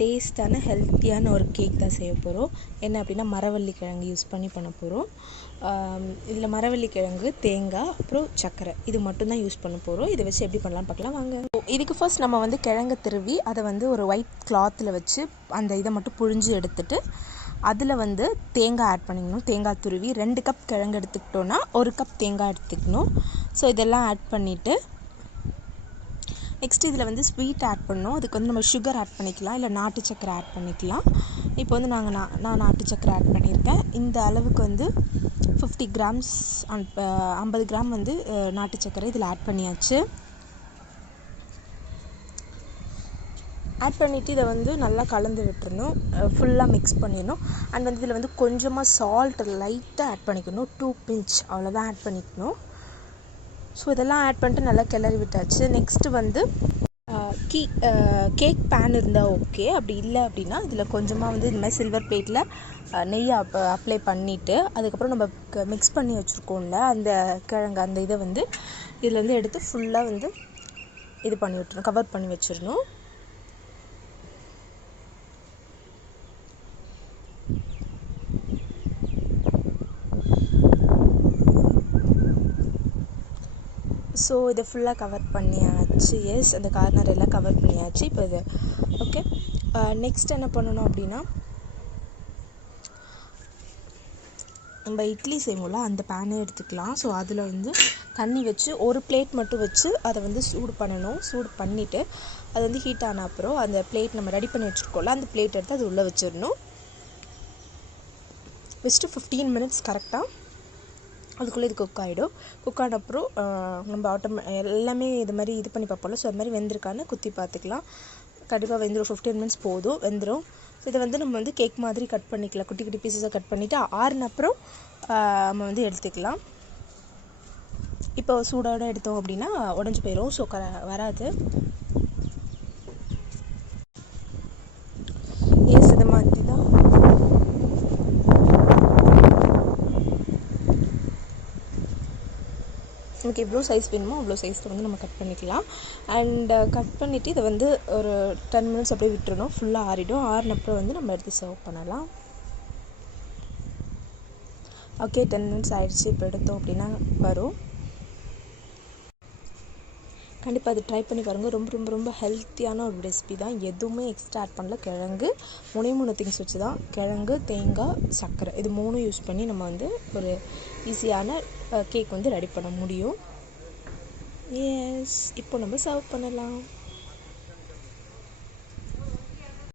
டேஸ்டான ஹெல்த்தியான ஒரு கேக் தான் செய்ய போகிறோம் என்ன அப்படின்னா மரவள்ளி கிழங்கு யூஸ் பண்ணி பண்ண போகிறோம் இதில் மரவள்ளி கிழங்கு தேங்காய் அப்புறம் சர்க்கரை. இது மட்டும்தான் யூஸ் பண்ண போகிறோம் இதை வச்சு எப்படி பண்ணலாம் பார்க்கலாம். வாங்க. இதுக்கு ஃபர்ஸ்ட் நம்ம வந்து கிழங்கு திருவி அதை வந்து ஒரு ஒயிட் கிளாத்தில் வச்சு அந்த இதை மட்டும் புழிஞ்சு எடுத்துட்டு அதில் வந்து தேங்காய் ஆட் பண்ணிக்கணும். தேங்காய் துருவி ரெண்டு கப் கிழங்கு எடுத்துக்கிட்டோன்னா ஒரு கப் தேங்காய் எடுத்துக்கணும். ஸோ இதெல்லாம் ஆட் பண்ணிவிட்டு நெக்ஸ்ட் இதில் வந்து ஸ்வீட் ஆட் பண்ணணும் அதுக்கு வந்து நம்ம சுகர் ஆட் பண்ணிக்கலாம். இல்லை நாட்டு சக்கரை ஆட் பண்ணிக்கலாம். இப்போ வந்து நாங்கள் நான் நான் நாட்டு சக்கரை ஆட் பண்ணியிருக்கேன். இந்த அளவுக்கு வந்து ஃபிஃப்டி கிராம்ஸ் ஐம்பது கிராம் வந்து நாட்டு சக்கரை இதில் ஆட் பண்ணியாச்சு. ஆட் பண்ணிவிட்டு இதை வந்து நல்லா கலந்து விட்டுறணும். ஃபுல்லாக மிக்ஸ் பண்ணிடணும். அண்ட் வந்து இதில் வந்து கொஞ்சமாக சால்ட் லைட்டாக ஆட் பண்ணிக்கணும். டூ பிஞ்ச் அவ்வளோதான் ஆட் பண்ணிக்கணும். ஸோ இதெல்லாம் ஆட் பண்ணிட்டு நல்லா கிளறி விட்டாச்சு. நெக்ஸ்ட்டு வந்து கீ கேக் பேன் இருந்தால் ஓகே அப்படி இல்லை அப்படின்னா இதில் கொஞ்சமாக வந்து இந்த மாதிரி சில்வர் பிளேட்டில் நெய் அப் அப்ளை பண்ணிவிட்டு அதுக்கப்புறம் நம்ம மிக்ஸ் பண்ணி வச்சுருக்கோம்ல அந்த கிழங்கு அந்த இதை வந்து இதில் வந்து எடுத்து ஃபுல்லாக வந்து இது பண்ணி விட்டுரும் கவர் பண்ணி வச்சிடணும். ஸோ இதை ஃபுல்லாக கவர் பண்ணியாச்சு. எஸ் அந்த கார்னர் எல்லாம் கவர் பண்ணியாச்சு. இப்போ இது ஓகே நெக்ஸ்ட் என்ன பண்ணணும் அப்படின்னா நம்ம இட்லி செய்வோம்ல அந்த பேனே எடுத்துக்கலாம். ஸோ அதில் வந்து தண்ணி வச்சு ஒரு பிளேட் மட்டும் வச்சு அதை வந்து சூடு பண்ணணும். சூடு பண்ணிவிட்டு அது வந்து ஹீட் ஆன அப்புறம் அந்த பிளேட் நம்ம ரெடி பண்ணி வச்சுருக்கோம்ல அந்த பிளேட் எடுத்து அது உள்ளே வச்சிடணும். ஃபஸ்ட்டு ஃபிஃப்டீன் மினிட்ஸ் கரெக்டாக அதுக்குள்ளே இது குக் ஆகிடும் குக் ஆன அப்புறம் நம்ம ஆட்டோமே எல்லாமே இது மாதிரி இது பண்ணி பார்ப்போம்ல. ஸோ அது மாதிரி வெந்திருக்கான்னு குத்தி பார்த்துக்கலாம். கண்டிப்பாக வெந்துடும் ஃபிஃப்டீன் மினிட்ஸ் போதும். வெந்துடும் இதை வந்து நம்ம வந்து கேக் மாதிரி கட் பண்ணிக்கலாம். குட்டி குட்டி பீசஸாக கட் பண்ணிவிட்டு ஆறுன அப்புறம் நம்ம வந்து எடுத்துக்கலாம். இப்போ சூடோட எடுத்தோம் அப்படின்னா உடஞ்சி போயிடும் ஸோ க வராது எஸ் இது மாதிரி தான் நமக்கு எவ்வளோ சைஸ் வேணுமோ அவ்வளோ சைஸில் வந்து நம்ம கட் பண்ணிக்கலாம். அண்ட் கட் uh, பண்ணிவிட்டு இதை வந்து ஒரு டென் மினிட்ஸ் அப்படியே விட்டுறணும். ஃபுல்லாக ஆறிடும். ஆறினப்புறம் வந்து நம்ம எடுத்து சர்வ் பண்ணலாம். ஓகே டென் மினிட்ஸ் ஆயிடுச்சு. இப்போ எடுத்தோம் அப்படின்னா வரும். கண்டிப்பாக அது ட்ரை பண்ணி பாருங்கள் ரொம்ப ரொம்ப ரொம்ப ஹெல்த்தியான ஒரு ரெசிபி தான். எதுவுமே எக்ஸ்ட்ரா ஆட் பண்ணல. கிழங்கு மூணே மூணு திங்ஸ் வச்சு தான் கிழங்கு தேங்காய் சர்க்கரை. இது மூணும் யூஸ் பண்ணி நம்ம வந்து ஒரு ஈஸியான கேக் வந்து ரெடி பண்ண முடியும். எஸ் இப்போ நம்ம சர்வ் பண்ணலாம்.